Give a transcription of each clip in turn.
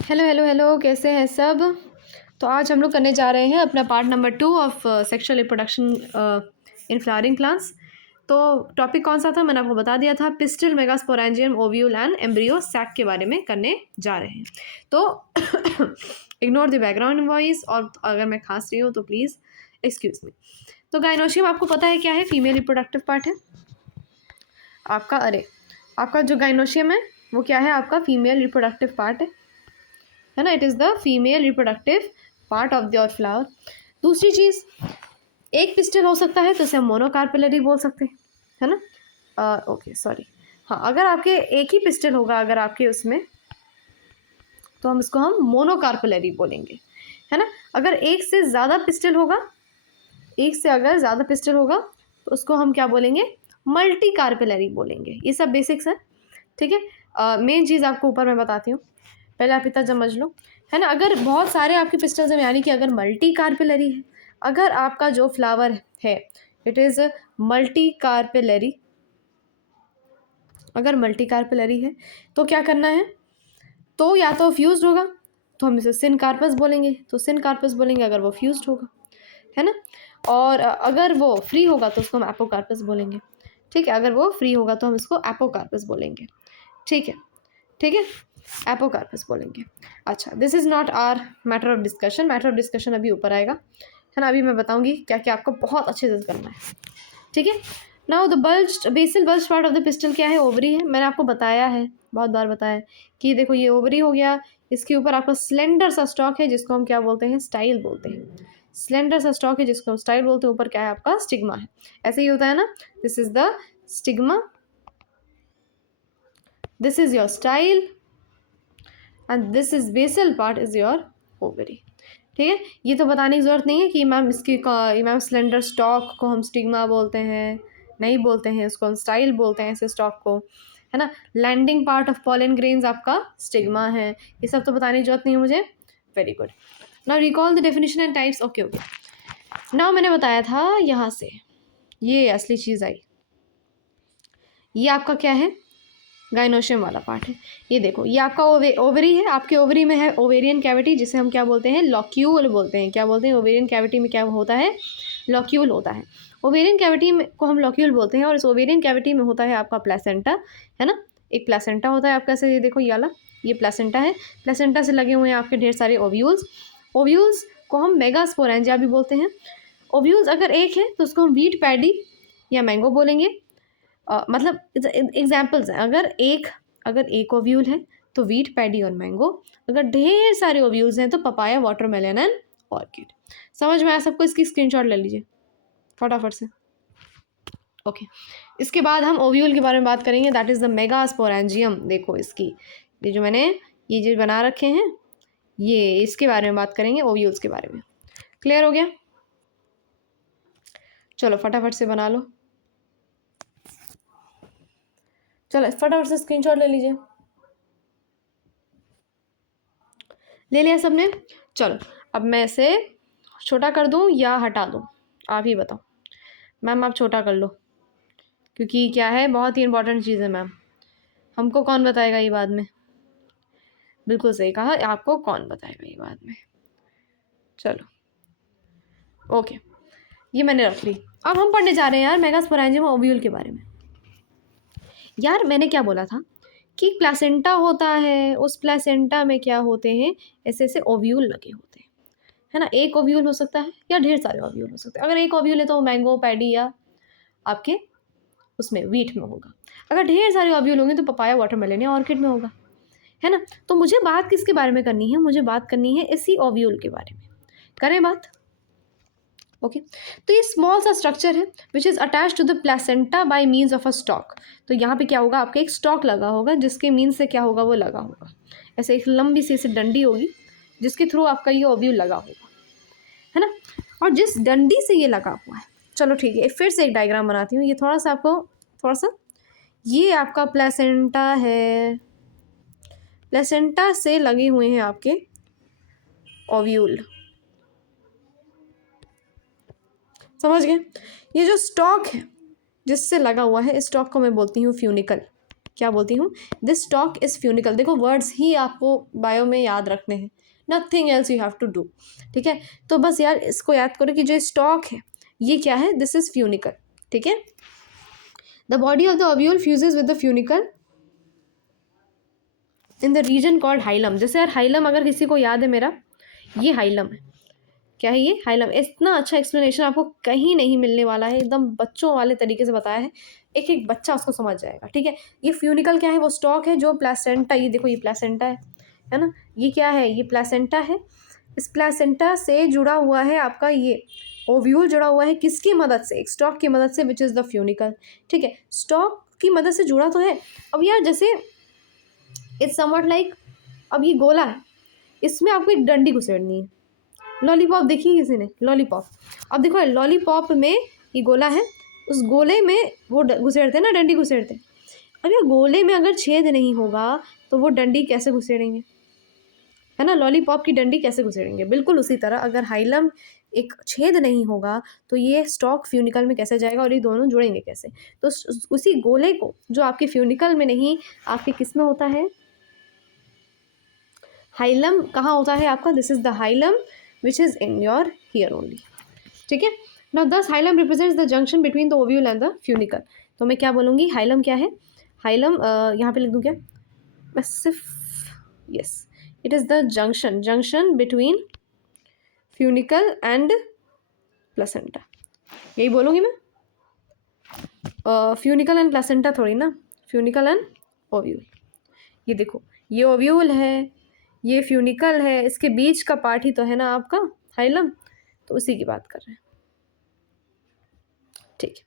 Hello hello hello, कैसे हैं सब। तो आज हम लोग करने जा रहे हैं अपना part number 2 of sexual reproduction in flowering plants. तो टॉपिक कौन सा था मैंने आपको बता दिया था, pistil, megasporangium, ovule and embryo sac के बारे में करने जा रहे हैं। तो इग्नोर द बैकग्राउंड वॉइस, और अगर मैं खांस रही हूँ तो प्लीज़ एक्सक्यूज़ मी। तो गाइनोशियम आपको पता है क्या है, फीमेल रिप्रोडक्टिव पार्ट है आपका। आपका जो गाइनोशियम है वो क्या है, आपका फीमेल रिप्रोडक्टिव पार्ट है ना। It is the female reproductive part of your flower. दूसरी चीज़, एक पिस्टल हो सकता है तो इसे हम मोनोकार्पेलरी बोल सकते हैं, है ना। ओके सॉरी, हाँ, अगर आपके एक ही पिस्टल होगा अगर आपके उसमें, तो हम इसको हम मोनोकार्पेलरी बोलेंगे, है ना। अगर एक से ज़्यादा पिस्टल होगा, एक से अगर ज़्यादा पिस्टल होगा तो उसको हम क्या बोलेंगे, मल्टी कार्पेलरी बोलेंगे। ये सब बेसिक्स है, ठीक है। मेन चीज़ आपको ऊपर मैं बताती हूँ, पहले आप इतना समझ लो, है ना। अगर बहुत सारे आपके पिस्टल्स हैं, यानी कि अगर मल्टी कार्पेलरी है, अगर आपका जो फ्लावर है इट इज़ मल्टी कार्पेलरी, अगर मल्टी कार्पेलरी है तो क्या करना है, तो या तो फ्यूज्ड होगा तो हम इसे सिन कार्पस बोलेंगे, तो सिन कार्पस बोलेंगे अगर वो फ्यूज्ड होगा, है ना। और अगर वो फ्री होगा तो उसको हम एपोकार्पस बोलेंगे, ठीक है। अगर वो फ्री होगा तो हम इसको एपोकार्पस बोलेंगे, ठीक है, ठीक है, एपोकार्पस बोलेंगे। अच्छा, this is not our matter of discussion, matter of discussion अभी ऊपर आएगा, है ना। अभी मैं बताऊंगी क्या क्या आपको बहुत अच्छे से करना है, ठीक है। Now the bulged basal bulge part of the pistil क्या है, ओवरी है। मैंने आपको बताया है, बहुत बार बताया है कि देखो ये ओवरी हो गया, इसके ऊपर आपका स्लेंडर सा स्टॉक है जिसको हम क्या बोलते हैं, स्टाइल बोलते हैं। स्लेंडर सा स्टॉक है जिसको हम स्टाइल बोलते हैं, ऊपर क्या है आपका, स्टिग्मा है। ऐसे ही होता है ना, this is the stigma, this is your style and this is basal part is your ovary, ठीक है। ये तो बताने की ज़रूरत नहीं है कि मैम मैम स्लेंडर स्टॉक को हम स्टिग्मा बोलते हैं, नहीं बोलते हैं, उसको हम स्टाइल बोलते हैं ऐसे स्टॉक को, है ना। Landing part of pollen grains आपका स्टिग्मा है, ये सब तो बताने की जरूरत नहीं है मुझे। Very good, now recall the definition and types. Okay okay, now मैंने बताया था यहाँ से ये असली चीज़ आई, ये आपका क्या है, गाइनोशियम वाला पार्ट है। ये देखो, ये आपका ओवरी है, आपके ओवरी में है ओवेरियन कैविटी, जिसे हम क्या बोलते हैं, लॉक्यूल बोलते हैं। क्या बोलते हैं, ओवेरियन कैविटी में क्या होता है, लॉक्यूल होता है। ओवेरियन कैविटी में को हम लॉक्यूल बोलते हैं, और इस ओवेरियन कैविटी में होता है आपका प्लेसेंटा, है ना। एक प्लेसेंटा होता है आपका, ऐसे ये देखो ये वाला, ये प्लेसेंटा है। प्लेसेंटा से लगे हुए हैं आपके ढेर सारे ओव्यूल्स। ओव्यूल्स को हम मेगास्पोरेंजिया भी बोलते हैं। ओव्यूल्स अगर एक है तो उसको हम व्हीट पैडी या मैंगो बोलेंगे। मतलब एग्जाम्पल्स हैं, अगर एक ओव्यूल है तो वीट, पैडी और मैंगो। अगर ढेर सारे ओव्यूल्स हैं तो पपाया, वाटरमेलन एंड ऑर्किड। समझ में आया सबको, इसकी स्क्रीनशॉट ले लीजिए फटाफट से। ओके, इसके बाद हम ओव्यूल के बारे में बात करेंगे, दैट इज़ द मेगास्पोरेंजियम। देखो इसकी, ये जो मैंने ये जो बना रखे हैं, ये इसके बारे में बात करेंगे, ओव्यूल्स के बारे में। क्लियर हो गया, चलो फटाफट से बना लो, चलो फटाफट से स्क्रीनशॉट ले लीजिए। ले लिया सबने, चलो अब मैं इसे छोटा कर दूं या हटा दूं, आप ही बताओ। मैम आप छोटा कर लो, क्योंकि क्या है, बहुत ही इंपॉर्टेंट चीज़ है मैम, हमको कौन बताएगा ये बाद में। बिल्कुल सही कहा, आपको कौन बताएगा ये बाद में। चलो ओके, ये मैंने रख ली। अब हम पढ़ने जा रहे हैं यार मेगास्पोरेंजियम ओव्यूल के बारे में। यार मैंने क्या बोला था कि प्लासेंटा होता है, उस प्लासेंटा में क्या होते हैं, ऐसे ऐसे ओव्यूल लगे होते हैं, है ना। एक ओव्यूल हो सकता है या ढेर सारे ओव्यूल हो सकते हैं। अगर एक ओव्यूल है तो मैंगो, पैडी या आपके उसमें वीट में होगा। अगर ढेर सारे ओव्यूल होंगे तो पपाया, वाटरमेलन या ऑर्किड में होगा, है ना। तो मुझे बात किसके बारे में करनी है, मुझे बात करनी है इसी ओव्यूल के बारे में। करें बात, ओके। तो ये स्मॉल सा स्ट्रक्चर है which is attach to the placenta by means of a stalk. तो यहाँ पे क्या होगा, आपका एक स्टॉक लगा होगा जिसके मीन्स से क्या होगा, वो लगा होगा, ऐसे एक लंबी सी ऐसे डंडी होगी जिसके थ्रू आपका ये ओव्यूल लगा होगा, है ना। और जिस डंडी से ये लगा हुआ है, चलो ठीक है, फिर से एक डायग्राम बनाती हूँ, ये थोड़ा सा आपको, थोड़ा सा, ये आपका प्लेसेंटा है, प्लेसेंटा से लगे हुए हैं आपके ओव्यूल, समझ गए। ये जो स्टॉक है जिससे लगा हुआ है, इस स्टॉक को मैं बोलती हूँ फ्यूनिकल। क्या बोलती हूँ, दिस स्टॉक इज़ फ्यूनिकल। देखो वर्ड्स ही आपको बायो में याद रखने हैं, nothing else you have to do, ठीक है। तो बस यार इसको याद करो कि जो स्टॉक है ये क्या है, दिस इज़ फ्यूनिकल, ठीक है। The body of the ovule fuses with the funicle in the reason called hilum. जैसे यार हाइलम अगर किसी को याद है मेरा, ये हाइलम है, क्या है ये, हाइलम। इतना अच्छा एक्सप्लेनेशन आपको कहीं नहीं मिलने वाला है, एकदम बच्चों वाले तरीके से बताया है, एक एक बच्चा उसको समझ जाएगा, ठीक है। ये फ्यूनिकल क्या है, वो स्टॉक है जो प्लासेंटा, ये देखो ये प्लासेंटा है ना, ये क्या है, ये प्लासेंटा है। इस प्लासेंटा से जुड़ा हुआ है आपका ये ओव्यूल, जुड़ा हुआ है किसकी मदद से, एक स्टॉक की मदद से, विच इज़ द फ्यूनिकल, ठीक है। स्टॉक की मदद से जुड़ा तो है। अब यार जैसे इट्स समवट लाइक, अब ये गोला है, इसमें आपको एक डंडी घुसेड़नी है। लॉलीपॉप देखी किसी ने, लॉलीपॉप, अब देखो लॉलीपॉप में ये गोला है, उस गोले में वो घुसेड़ते हैं ना, डंडी घुसेड़ते हैं। अब यार गोले में अगर छेद नहीं होगा तो वो डंडी कैसे घुसेड़ेंगे, है ना, लॉलीपॉप की डंडी कैसे घुसेड़ेंगे। बिल्कुल उसी तरह अगर हाइलम एक छेद नहीं होगा तो ये स्टॉक फ्यूनिकल में कैसे जाएगा और ये दोनों जुड़ेंगे कैसे। तो उसी गोले को जो आपके फ्यूनिकल में नहीं, आपके किस में होता है, हाइलम कहाँ होता है आपका, this is the hilum which is in your here only, ठीक है। नाउ दस hilum represents the junction between the ovule and the funicle. तो मैं क्या बोलूँगी, हाइलम क्या है, हाइलम यहाँ पे लिख दूँ क्या, बस सिर्फ, yes, it is the junction between funicle and placenta, यही बोलूँगी मैं। फ्यूनिकल एंड प्लेसेंटा थोड़ी ना, फ्यूनिकल एंड ओव्यूल। ये देखो ये ओव्यूल है, ये फ्यूनिकल है, इसके बीच का पार्ट ही तो है ना आपका हाइलम, तो उसी की बात कर रहे हैं, ठीक है।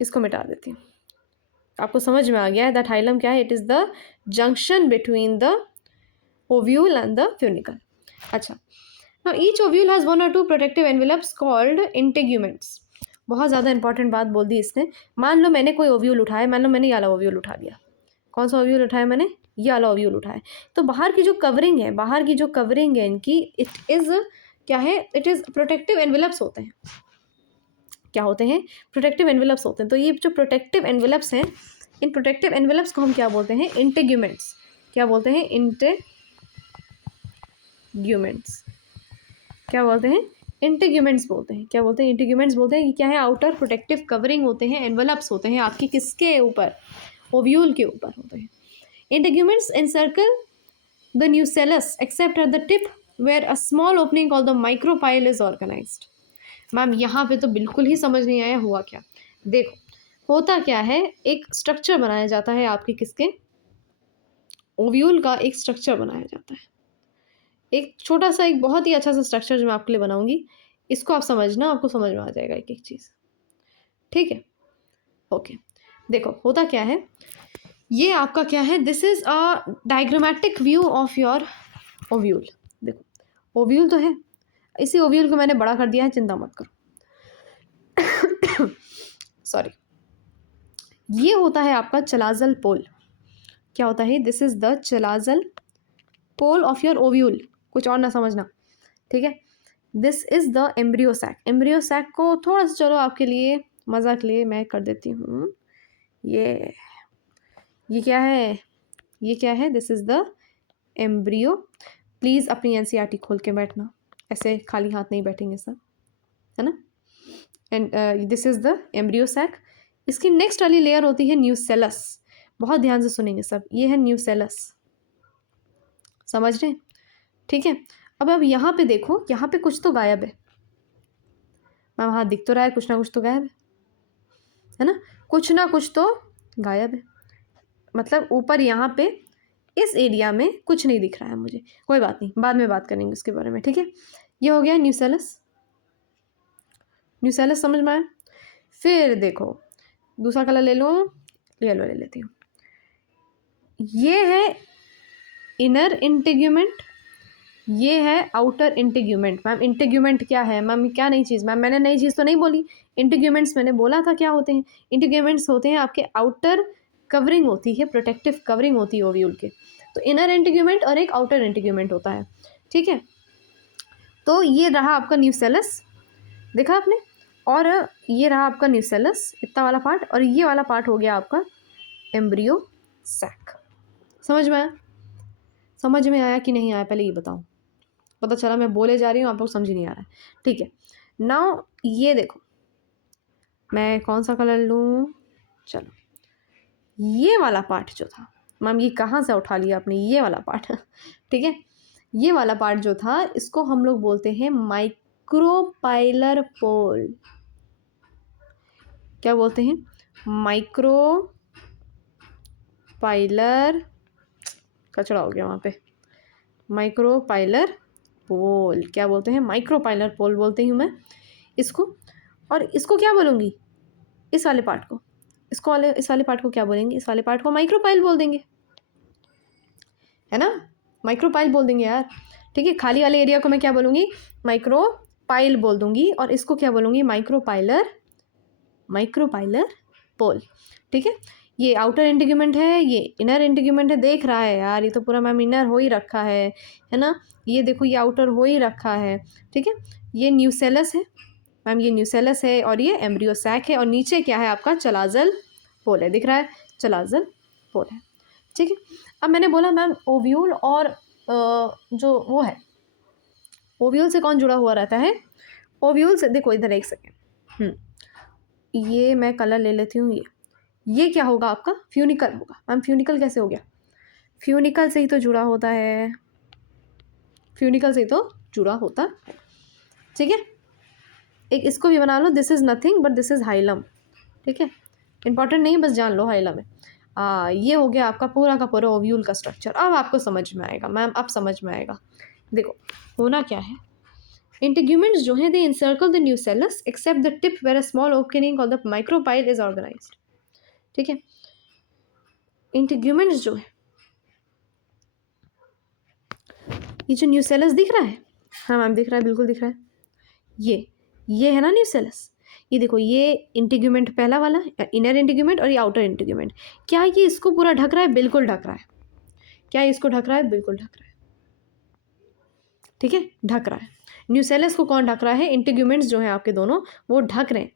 इसको मिटा देती हूँ, आपको समझ में आ गया है दैट हाइलम क्या है, it is the junction between the ovule and the funicle. अच्छा, now each ovule has one और two protective envelopes called integuments. बहुत ज़्यादा इंपॉर्टेंट बात बोल दी इसने। मान लो मैंने कोई ओव्यूल उठाया, मान लो मैंने ये वाला ओव्यूल उठा लिया, कौन सा ओव्यूल उठाया मैंने, ये वाला ओव्यूल उठाया, तो बाहर की जो कवरिंग है, बाहर की जो कवरिंग है इनकी, इट इज़ क्या है, इट इज़ प्रोटेक्टिव एनवेलप्स होते हैं, क्या होते हैं, प्रोटेक्टिव एनवेलप्स होते हैं। तो ये जो प्रोटेक्टिव एनवेलप्स हैं, इन प्रोटेक्टिव एनवेलप्स को हम क्या बोलते हैं, इंटेग्यूमेंट्स, क्या बोलते हैं, इंटेग्यूमेंट्स, क्या बोलते हैं, इंटेग्यूमेंट्स बोलते हैं, क्या बोलते हैं, इंटेग्यूमेंट्स बोलते हैं। ये क्या है, आउटर प्रोटेक्टिव कवरिंग होते हैं, एनवेलप्स होते हैं आपकी किसके ऊपर, ओव्यूल के ऊपर होते हैं। Integuments encircle the nucellus except at the tip where a small opening called the micropyle is organised. Ma'am यहाँ पे तो बिल्कुल ही समझ नहीं आया हुआ क्या। देखो होता क्या है, एक स्ट्रक्चर बनाया जाता है आपके किसके, ओव्यूल का एक स्ट्रक्चर बनाया जाता है, एक छोटा सा, एक बहुत ही अच्छा सा स्ट्रक्चर जो मैं आपके लिए बनाऊंगी, इसको आप समझना, आपको समझ में आ जाएगा एक एक चीज़, ठीक है। ओके, देखो होता क्या है, ये आपका क्या है, this is a diagrammatic view of your ovule. देखो ओव्यूल तो है, इसी ओव्यूल को मैंने बड़ा कर दिया है, चिंता मत करो। सॉरी, ये होता है आपका चलाजल पोल, क्या होता है, this is the chalazal pole of your ovule, कुछ और ना समझना, ठीक है। This is the embryo sac, embryo sac को थोड़ा सा चलो आपके लिए मज़ा के लिए मैं कर देती हूँ, ये क्या है, ये क्या है, this is the embryo. Please अपनी एनसीईआरटी खोल के बैठना, ऐसे खाली हाथ नहीं बैठेंगे सब, है ना। And this is the embryo sac. इसकी नेक्स्ट वाली लेयर होती है न्यूसेलस, बहुत ध्यान से सुनेंगे सब, ये है न्यूसेलस, समझ रहे हैं, ठीक है। अब यहाँ पे देखो, यहाँ पे कुछ तो गायब है, मैं वहाँ दिख तो रहा है, कुछ ना कुछ तो गायब है ना, कुछ ना कुछ तो गायब है, मतलब ऊपर यहाँ पे इस एरिया में कुछ नहीं दिख रहा है मुझे, कोई बात नहीं, बाद में बात करेंगे उसके बारे में, ठीक है। ये हो गया न्यूसेलस, न्यूसेलस समझ में आया। फिर देखो दूसरा कलर ले लो, येलो ले लेती हूँ, ये है इनर इंटेग्यूमेंट, ये है आउटर इंटेग्यूमेंट। मैम इंटेग्यूमेंट क्या है मैम, क्या नई चीज़, मैम मैंने नई चीज़ तो नहीं बोली, इंटेग्यूमेंट्स मैंने बोला था क्या होते हैं, इंटेग्यूमेंट्स होते हैं आपके आउटर कवरिंग होती है, प्रोटेक्टिव कवरिंग होती है ओव्यूल के, तो इनर इंटेग्यूमेंट और एक आउटर इंटेग्यूमेंट होता है, ठीक है। तो ये रहा आपका न्यूसेलस, देखा आपने, और ये रहा आपका न्यूसेलस, इतना वाला पार्ट, और ये वाला पार्ट हो गया आपका एम्ब्रियो सैक। समझ में आया? समझ में आया कि नहीं आया पहले ये बताओ। पता चला मैं बोले जा रही हूँ, आप लोग समझ नहीं आ रहा है। ठीक है, नाउ ये देखो मैं कौन सा कलर लूँ, चलो ये वाला पार्ट जो था मैम, ये कहाँ से उठा लिया आपने, ये वाला पार्ट ठीक है, ये वाला पार्ट जो था इसको हम लोग बोलते हैं माइक्रोपाइलर पोल। क्या बोलते हैं? माइक्रोपाइलर, कचरा हो गया वहाँ पे, माइक्रोपाइलर पोल। क्या बोलते हैं? माइक्रोपाइलर पोल बोलती हूँ मैं इसको। और इसको क्या बोलूँगी? इस वाले पार्ट को, इस वाले पार्ट को क्या बोलेंगे? इस वाले पार्ट को माइक्रोपाइल बोल देंगे, है ना? माइक्रोपाइल बोल देंगे यार। ठीक है, खाली वाले एरिया को मैं क्या बोलूँगी? माइक्रोपाइल बोल दूँगी। और इसको क्या बोलूँगी? माइक्रोपाइलर पोल। ठीक है, ये आउटर इंटीग्यूमेंट है, ये इनर इंटीग्यूमेंट है। देख रहा है यार, ये तो पूरा मैम इनर हो ही रखा है ना? ये देखो ये आउटर हो ही रखा है। ठीक है, ये न्यूसेलस है मैम, ये न्यूसेलस है और ये एम्ब्रियो सैक है। और नीचे क्या है आपका? चलाजल पोल है, दिख रहा है? चलाजल पोल है। ठीक है, अब मैंने बोला मैम ओव्यूल और जो वो है, ओव्यूल से कौन जुड़ा हुआ रहता है? ओव्यूल से, देखो इधर एक सेकेंड, ये मैं कलर ले लेती हूँ। ये क्या होगा आपका? फ्यूनिकल होगा। मैम फ्यूनिकल कैसे हो गया? फ्यूनिकल से ही तो जुड़ा होता है, फ्यूनिकल से ही तो जुड़ा होता है। ठीक है, एक इसको भी बना लो, this is nothing but this is hilum. ठीक है, इंपॉर्टेंट नहीं, बस जान लो हाइलम है। ये हो गया आपका पूरा का पूरा ओव्यूल का स्ट्रक्चर। अब आपको समझ में आएगा मैम, अब समझ में आएगा। देखो होना क्या है, इंटीग्यूमेंट्स जो हैं they encircle the nucellus except the tip where a small opening called the micropyle is organised. ठीक है, इंटीग्यूमेंट्स जो है, ये जो न्यूसेलस दिख रहा है, हाँ मैम दिख रहा है, बिल्कुल दिख रहा है। ये है ना न्यूसेलस। ये देखो ये इंटीग्यूमेंट पहला वाला, इनर इंटीग्यूमेंट, और ये आउटर इंटीग्यूमेंट। क्या ये इसको पूरा ढक रहा है? बिल्कुल ढक रहा है। क्या इसको ढक रहा है? बिल्कुल ढक रहा है। ठीक है, ढक रहा है। न्यूसेलस को कौन ढक रहा है? इंटीग्यूमेंट्स जो हैं आपके दोनों, वो ढक रहे हैं,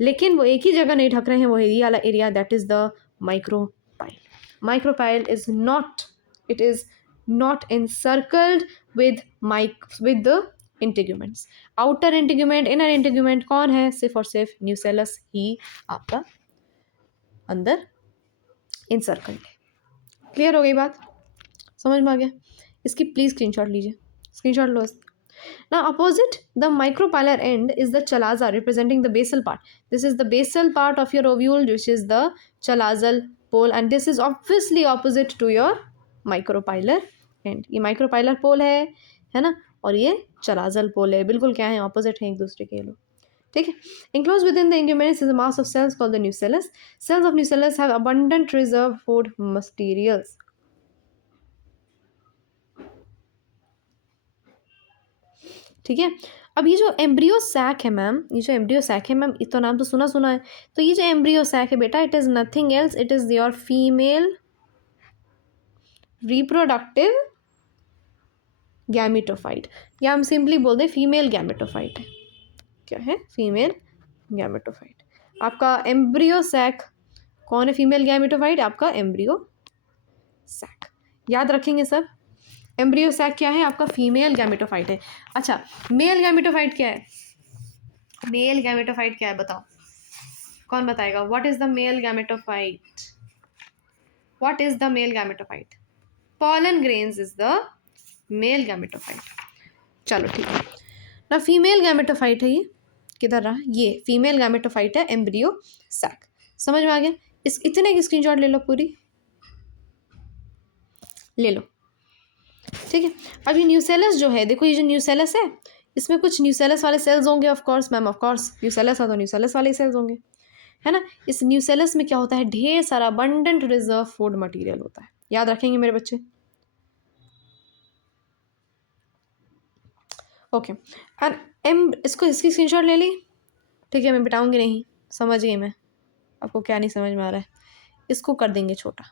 लेकिन वो एक ही जगह नहीं ढक रहे हैं, वो ये वाला area, that is the micropyle. Micropyle is not, it is not encircled with the integuments. Outer integument, inner integument कौन है? सिर्फ और सिर्फ न्यूसेलस ही आपका अंदर इंसर्कल्ड है। क्लियर हो गई बात? समझ में आ गया? इसकी प्लीज स्क्रीनशॉट लीजिए, screenshot low. Now opposite the micropylar end is the chalaza representing the basal part. This is the basal part of your ovule, which is the chalazal pole, and this is obviously opposite to your micropylar end. ये micropylar pole है ना? और ये chalazal pole है, बिल्कुल क्या है? opposite हैं एक दूसरे के लोग। ठीक है, enclosed within the inguinus is a mass of cells called the nucellus. Cells of nucellus have abundant reserve food materials. ठीक है, अब ये जो एम्ब्रियो सैक है मैम, ये जो एम्ब्रियो सैक है मैम, इतना नाम तो सुना सुना है। तो ये जो एम्ब्रियो सैक है बेटा, it is nothing else, it is your female reproductive gametophyte, या हम सिंपली बोल दें फीमेल गैमेटोफाइट है। क्या है? Female gametophyte. आपका एम्ब्रियो सैक कौन है? फीमेल गैमेटोफाइट, आपका एम्ब्रियो सैक। याद रखेंगे सब, एम्ब्रियो सैक क्या है? आपका फीमेल गैमेटोफाइट है। अच्छा, मेल गैमेटोफाइट क्या है? मेल गैमेटोफाइट क्या है बताओ, कौन बताएगा? What is the male gametophyte? What is the male gametophyte? Pollen grains is the male gametophyte. चलो ठीक है ना, फीमेल गैमेटोफाइट है ये। किधर रहा? ये फीमेल गैमेटोफाइट है, एम्ब्रियो सैक। समझ में आ गया? इस इतने की स्क्रीनशॉट ले लो, पूरी ले लो। ठीक है, अब ये न्यूसेलस जो है, देखो ये जो न्यूसेलस है, इसमें कुछ न्यूसेलस वाले सेल्स होंगे, of course ma'am, of course nucellus है तो न्यूसेलस वाले सेल्स होंगे, है ना? इस न्यूसेलस में क्या होता है? ढेर सारा अबंडेंट रिजर्व फूड मटेरियल होता है। याद रखेंगे मेरे बच्चे? ओके, एंड इसकी स्क्रीनशॉट ले ली। ठीक है, मैं बिठाऊंगी नहीं, समझ गई मैं। आपको क्या नहीं समझ में आ रहा है? इसको कर देंगे छोटा।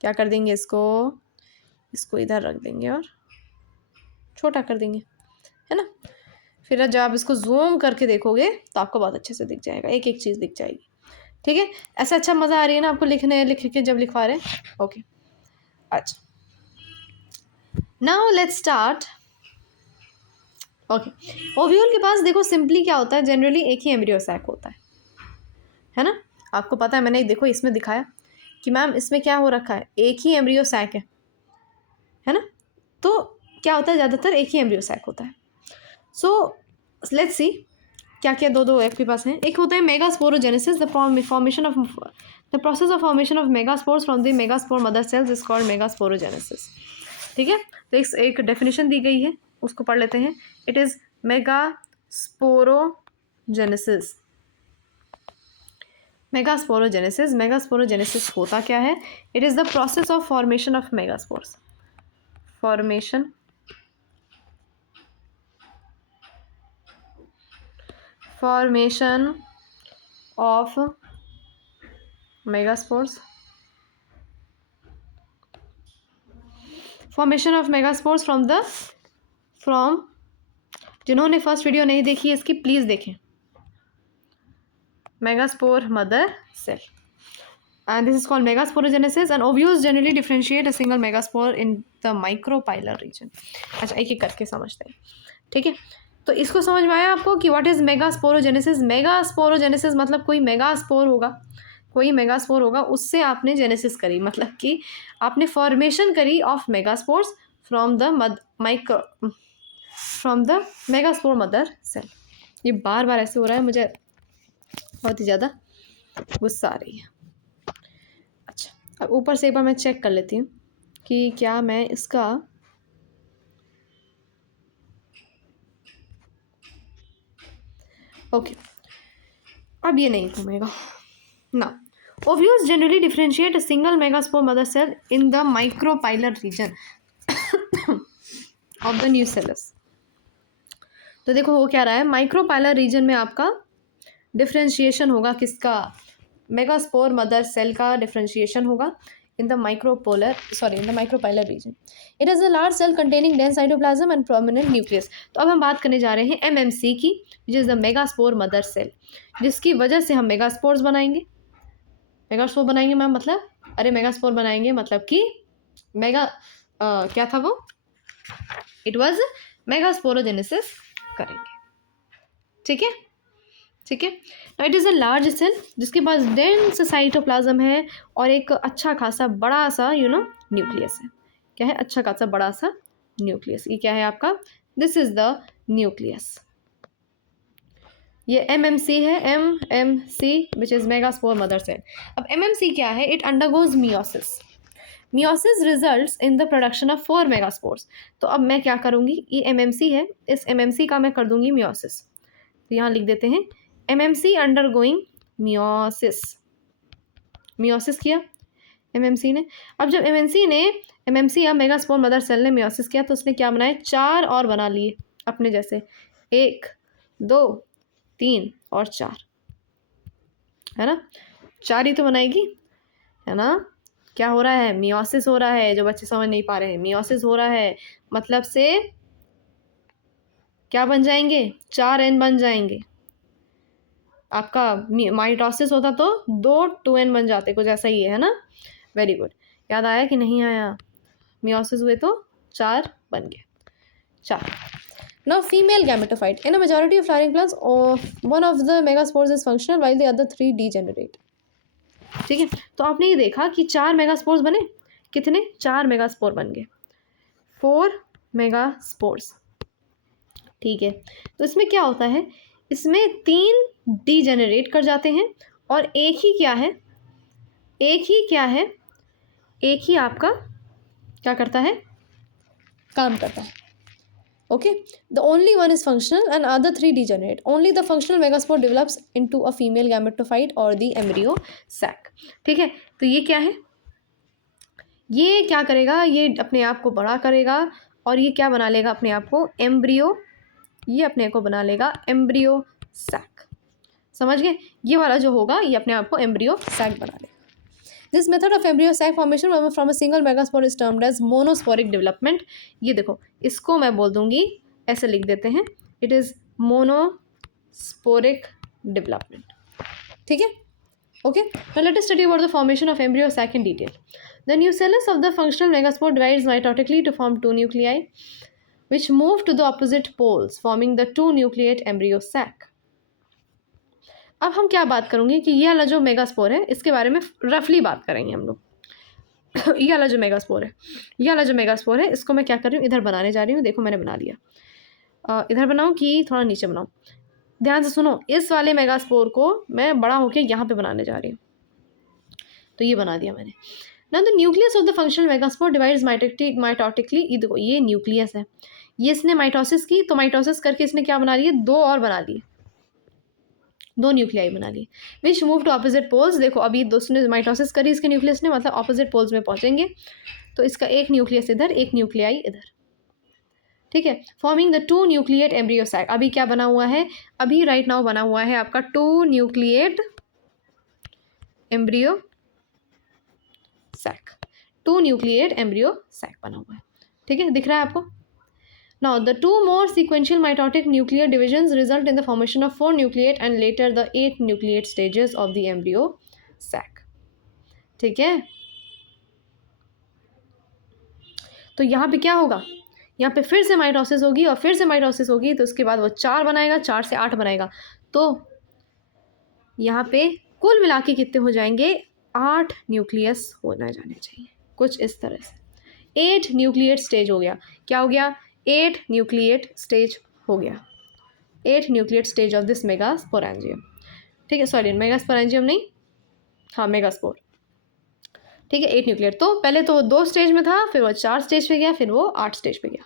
क्या कर देंगे? इसको इधर रख देंगे और छोटा कर देंगे, है ना? फिर जब आप इसको जूम करके देखोगे तो आपको बहुत अच्छे से दिख जाएगा, एक एक चीज़ दिख जाएगी। ठीक है, ऐसा अच्छा मज़ा आ रही है ना आपको लिख के जब लिखवा रहे हैं। ओके, अच्छा now let's start. Okay, ovule के पास देखो सिंपली क्या होता है, जनरली एक ही एम्ब्रियो सैक होता है ना। आपको पता है, मैंने देखो इसमें दिखाया कि मैम इसमें क्या हो रखा है, एक ही एम्ब्रियो सैक है ना। तो क्या होता है, ज़्यादातर एक ही एम्ब्रियो सैक होता है। सो लेट्स सी क्या क्या दो आपके पास हैं। एक होता है megasporogenesis, the formation of the process of formation of megaspores from the megaspore mother cells is called megasporogenesis. ठीक है, तो एक डेफिनेशन दी गई है, उसको पढ़ लेते हैं। It is megasporogenesis. मेगास्पोरोजेनेसिस होता क्या है? It is the process of formation of megaspores, formation of megaspores, from जिन्होंने फर्स्ट वीडियो नहीं देखी है इसकी प्लीज़ देखें, megaspore mother cell, and this is called megasporogenesis, and ovules generally differentiate a single megaspore in the micropylar region। अच्छा, एक एक करके समझते हैं, ठीक है। तो इसको समझ में आया आपको कि व्हाट इज़ मेगास्पोरोजेनेसिस? मेगास्पोरोजेनेसिस मतलब कोई मेगास्पोर होगा, उससे आपने जेनेसिस करी, मतलब कि आपने फॉर्मेशन करी of megaspores from the megaspore mother cell. ये बार बार ऐसे हो रहा है, मुझे बहुत ही ज़्यादा गुस्सा आ रही है। अच्छा, अब ऊपर से एक बार मैं चेक कर लेती हूँ कि क्या मैं इसका ओके अब ये नहीं घूमेगा ना। Ovules generally differentiate a single megaspore mother cell in the micropylar region of the nucellus. तो देखो हो क्या रहा है, माइक्रोपाइलर रीजन में आपका डिफरेंशिएशन होगा किसका? मेगास्पोर मदर सेल का डिफरेंशिएशन होगा in the micropylar region. It is a large cell containing dense cytoplasm and prominent nucleus। तो अब हम बात करने जा रहे हैं MMC की, which is the megaspore mother cell, जिसकी वजह से हम मेगास्पोर्स बनाएंगे। मेगास्पोर बनाएंगे मैम मतलब, अरे मेगास्पोर बनाएंगे मतलब कि क्या था वो, इट वाज मेगास्पोरोजेनेसिस करेंगे। ठीक है, ठीक है। It is a large cell जिसके पास डेंस साइटोप्लाज्म है और एक अच्छा खासा बड़ा सा न्यूक्लियस है। क्या है? अच्छा खासा बड़ा सा न्यूक्लियस। ये क्या है आपका? This is the nucleus. ये MMC है, MMC which is megaspore mother cell. अब MMC क्या है? It undergoes meiosis. Meiosis results in the production of 4 megaspores. तो अब मैं क्या करूँगी, ये MMC है, इस MMC का मैं कर दूँगी मियोसिस। तो यहाँ लिख देते हैं MMC अंडरगोइंग मियोसिस किया MMC ने। अब जब MMC या मेगास्पोर मदर सेल ने मियोसिस किया तो उसने क्या बनाया? 4 और बना लिए अपने जैसे, 1 2 3 और 4, है ना। 4 ही तो बनाएगी, है ना। क्या हो रहा है? मियोसिस हो रहा है, जो बच्चे समझ नहीं पा रहे हैं, मियोसिस हो रहा है मतलब से क्या बन जाएंगे? 4N बन जाएंगे। आपका माइटोसिस होता तो 2N बन जाते, कुछ ऐसा ही है ना। वेरी गुड, याद आया कि नहीं आया? मियोसिस हुए तो 4 बन गए, 4। Now female gametophyte. In a majority of flowering plants, one of the megaspores is functional while the other 3 degenerate। ठीक है, तो आपने ये देखा कि 4 मेगास्पोर्स बने। कितने? 4 मेगास्पोर बन गए, 4 मेगास्पोर्स। ठीक है, तो इसमें क्या होता है? इसमें 3 डीजेनरेट कर जाते हैं और एक ही क्या है, एक ही आपका क्या करता है? काम करता है। Okay, the only one is functional and other 3 degenerate. Only the functional megaspore develops into a female gametophyte और द एम्ब्रियो सैक। ठीक है, तो ये क्या है? ये क्या करेगा? ये अपने आप को बड़ा करेगा और ये क्या बना लेगा अपने आप को? एम्ब्रियो। ये अपने को बना लेगा एम्ब्रियो सैक। समझ गए? ये वाला जो होगा ये अपने आप को एम्ब्रियो सैक बना लेगा। This method of embryo sac formation from a single megaspore is termed as monosporic development. ये देखो, इसको मैं बोल दूंगी, ऐसे लिख देते हैं, इट इज़ मोनोस्पोरिक डेवलपमेंट। ठीक है, Okay, now let us study about the formation of embryo sac in detail. The nucellus of the functional megaspore divides mitotically to form two nuclei, which move to the opposite poles, forming the two nucleate embryo sac. अब हम क्या बात करेंगे कि ये वाला जो megaspore है इसके बारे में रफली बात करेंगे हम लोग। ये वाला जो मेगास्पोर है, ये वाला जो मेगास्पोर है, इसको मैं क्या कर रही हूँ, इधर बनाने जा रही हूँ। देखो मैंने बना लिया। इधर बनाऊँ कि थोड़ा नीचे बनाऊँ? ध्यान से सुनो, इस वाले मेगास्पोर को मैं बड़ा होकर यहाँ पे बनाने जा रही हूँ। तो ये बना दिया मैंने। Now the nucleus of the functional megaspore divides mitotically. ये देखो, ये न्यूक्लियस है, ये इसने माइटोसिस की, तो माइटोसिस करके इसने क्या बना लिए, दो और बना लिए, दो न्यूक्लियाई बना लिए, which move to opposite poles. देखो अभी दोस्तों ने माइटोसिस करी इसके न्यूक्लियस ने, मतलब ऑपोजिट पोल्स में पहुंचेंगे। तो इसका एक न्यूक्लियस इधर, एक न्यूक्लियाई इधर, ठीक है, forming the two nucleate embryo sac. अभी क्या बना हुआ है, अभी राइट नाउ बना हुआ है आपका two nucleate embryo sac, two nucleate embryo sac बना हुआ है, ठीक है, दिख रहा है आपको। Now, the two more sequential mitotic nuclear divisions result in the formation of 4 nucleate and later the 8 nucleate stages of the embryo sac. ठीक है, तो यहाँ पे क्या होगा, यहाँ पे फिर से माइटोसिस होगी और फिर से माइटोसिस होगी, तो उसके बाद वो 4 बनाएगा, 4 से 8 बनाएगा। तो यहाँ पे कुल मिला के कितने हो जाएंगे, 8 न्यूक्लियस होना जाने चाहिए, कुछ इस तरह से। 8 न्यूक्लिएट स्टेज हो गया, क्या हो गया, 8 न्यूक्लिएट स्टेज हो गया, 8 nucleate stage of this megasporangium, ठीक है, सॉरी मेगास्पोरेंजियम नहीं, हाँ मेगास्पोर, ठीक है, 8 न्यूक्लिएट। तो पहले तो वो 2 स्टेज में था, फिर वो 4 स्टेज पे गया, फिर वो 8 स्टेज पे गया,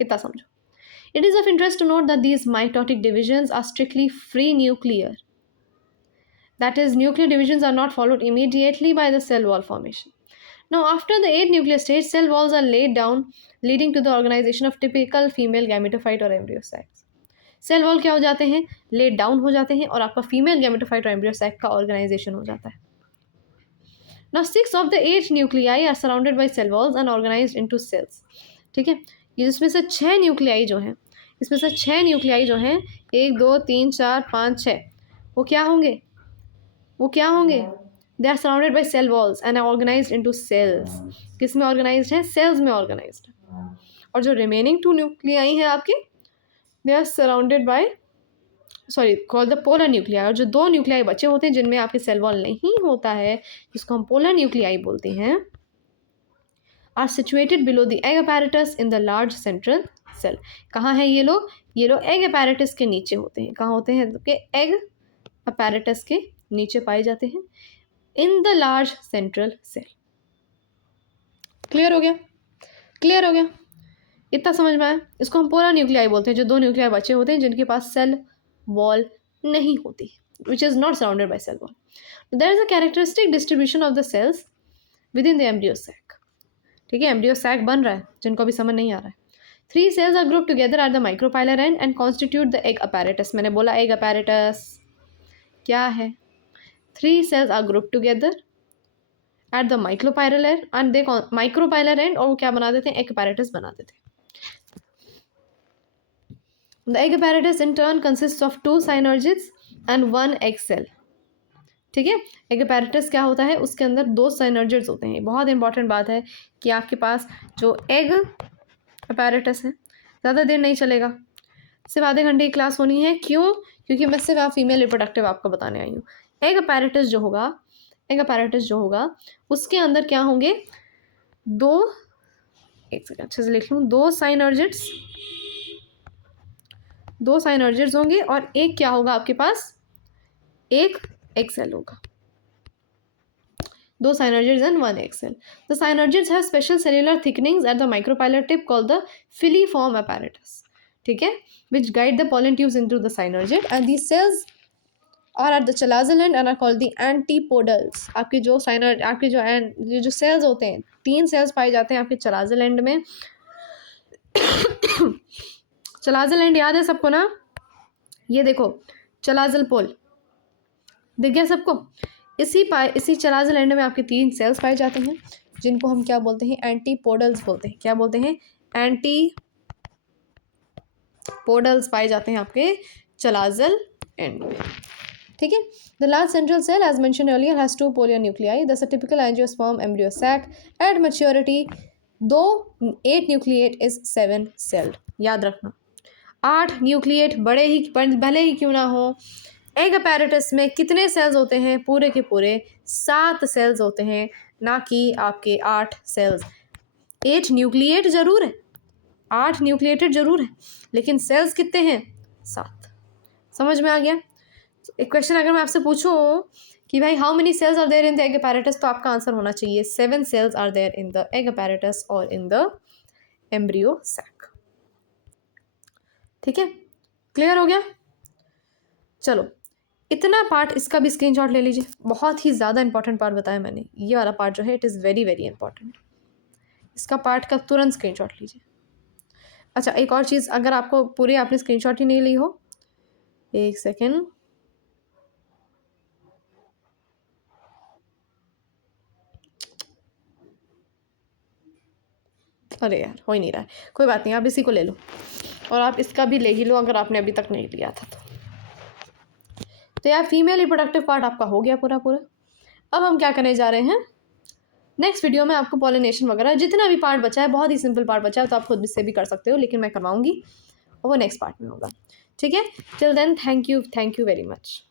इतना समझो। It is of interest to note that these mitotic divisions are strictly free nuclear, that is nuclear divisions are not followed immediately by the cell wall formation. Now, after the 8 nuclear stage, cell walls are laid down, leading to the organization of typical female gametophyte or embryo sacs. Cell wall क्या हो जाते हैं, laid down हो जाते हैं, और आपका female gametophyte और एम्ब्रियो सैक का ऑर्गेनाइजेशन हो जाता है। Now, 6 of the 8 nuclei are surrounded by cell walls and organized into cells. ठीक है, ये जिसमें से 6 न्यूक्लियाई जो हैं, इसमें से 6 न्यूक्लियाई जो हैं, 1 2 3 4 5 6, वो क्या होंगे, वो क्या होंगे, they are surrounded by cell walls and are organised into cells. किस में ऑर्गेनाइज्ड है, सेल्स में ऑर्गेनाइज्ड है। और जो रिमेनिंग 2 न्यूक्लियाई हैं आपके, they are surrounded by, sorry called the polar nuclei. और जो 2 न्यूक्लियाई बचे होते हैं जिनमें आपके सेल वॉल नहीं होता है, जिसको हम पोलर न्यूक्लियाई बोलते हैं, are situated below the egg apparatus in the large central cell. कहाँ है ये लोग, ये लोग एग अपैरेटस के नीचे होते हैं। कहाँ होते हैं, तो एग अपैरेटस के नीचे पाए जाते हैं, in the large central cell. Clear हो गया, क्लियर हो गया, इतना समझ में आया। इसको हम पोलर न्यूक्लियाई बोलते हैं, जो 2 न्यूक्लियाई बचे होते हैं जिनके पास सेल वॉल नहीं होती, which is not surrounded by cell wall. There is a characteristic distribution of the cells within the embryo sac. ठीक है, एम्ब्रियो सैक बन रहा है, जिनको अभी समझ नहीं आ रहा है. 3 cells are grouped together at the micropylar end and constitute the egg apparatus. मैंने बोला egg apparatus क्या है. 3 cells are grouped together at the micropylar end and they micropylar end, और वो क्या बना देते हैं, egg apparatus बना देते हैं. The egg apparatus in turn consists of 2 synergids and 1 egg cell. ठीक है, एग अपैरेटस क्या होता है, उसके अंदर 2 साइनर्जिड्स होते हैं. बहुत इंपॉर्टेंट बात है कि आपके पास जो एग अपैरेटस है, ज़्यादा देर नहीं चलेगा, सिर्फ आधे घंटे की क्लास होनी है. क्यों, क्योंकि मैं सिर्फ फीमेल रिप्रोडक्टिव आपको बताने आई हूँ. एग अपैरेटस जो होगा, एग अपैरेटस जो होगा उसके अंदर क्या होंगे, 2, एक सेकंड अच्छे से लिख लूँ, 2 साइनर्जिड्स होंगे और एक क्या होगा आपके पास, एक egg cell होगा. 2 synergids and 1 egg cell. The synergids have special cellular thickenings at the micropylar tip called the filiform apparatus. ठीक है, which guide the pollen tubes into the synergid, and these cells are at the chalazal end and are called the antipodals. आपके जो cells होते हैं, 3 cells पाए जाते हैं आपके chalazal end में. chalazal end याद है सबको ना, ये देखो chalazal pole दिख गया सबको. इसी चलाजल एंड में आपके 3 सेल्स पाए जाते हैं जिनको हम क्या बोलते हैं, एंटीपोडल्स बोलते हैं. क्या बोलते हैं, एंटीपोडल्स पाए जाते हैं आपके चलाजल एंड में. ठीक है। The large central cell as mentioned earlier has 2 polar nuclei, thus a typical angiosperm embryo sac at maturity though 8 nucleate is 7 sailed. याद रखना 8 न्यूक्लिएट बड़े ही भले ही क्यों ना हो। एग अपैरेटस में कितने सेल्स होते हैं? पूरे के पूरे 7 सेल्स होते हैं, ना कि आपके 8 सेल्स। 8 न्यूक्लिएट जरूर है, 8 न्यूक्लिएटेड जरूर है, लेकिन सेल्स कितने हैं? 7। समझ में आ गया? एक क्वेश्चन अगर मैं आपसे पूछूं कि भाई how many cells are there in the egg apparatus, तो आपका आंसर होना चाहिए 7 cells are there in the egg apparatus और इन द एम्ब्रियो सैक। ठीक है, क्लियर हो गया? चलो इतना पार्ट इसका भी स्क्रीनशॉट ले लीजिए। बहुत ही ज़्यादा इंपॉर्टेंट पार्ट बताया मैंने, ये वाला पार्ट जो है it is very very important. इसका पार्ट का तुरंत स्क्रीनशॉट लीजिए। अच्छा एक और चीज़, अगर आपको पूरी आपने स्क्रीनशॉट ही नहीं ली हो, एक सेकेंड, अरे यार हो ही नहीं रहा है, कोई बात नहीं, आप इसी को ले लो और आप इसका भी ले ही लो अगर आपने अभी तक नहीं लिया था तो यार फीमेल रिप्रोडक्टिव पार्ट आपका हो गया पूरा पूरा। अब हम क्या करने जा रहे हैं, नेक्स्ट वीडियो में आपको पॉलिनेशन वगैरह जितना भी पार्ट बचा है, बहुत ही सिंपल पार्ट बचा है तो आप खुद से भी कर सकते हो, लेकिन मैं करवाऊंगी और वो नेक्स्ट पार्ट में होगा। ठीक है, till then thank you very much.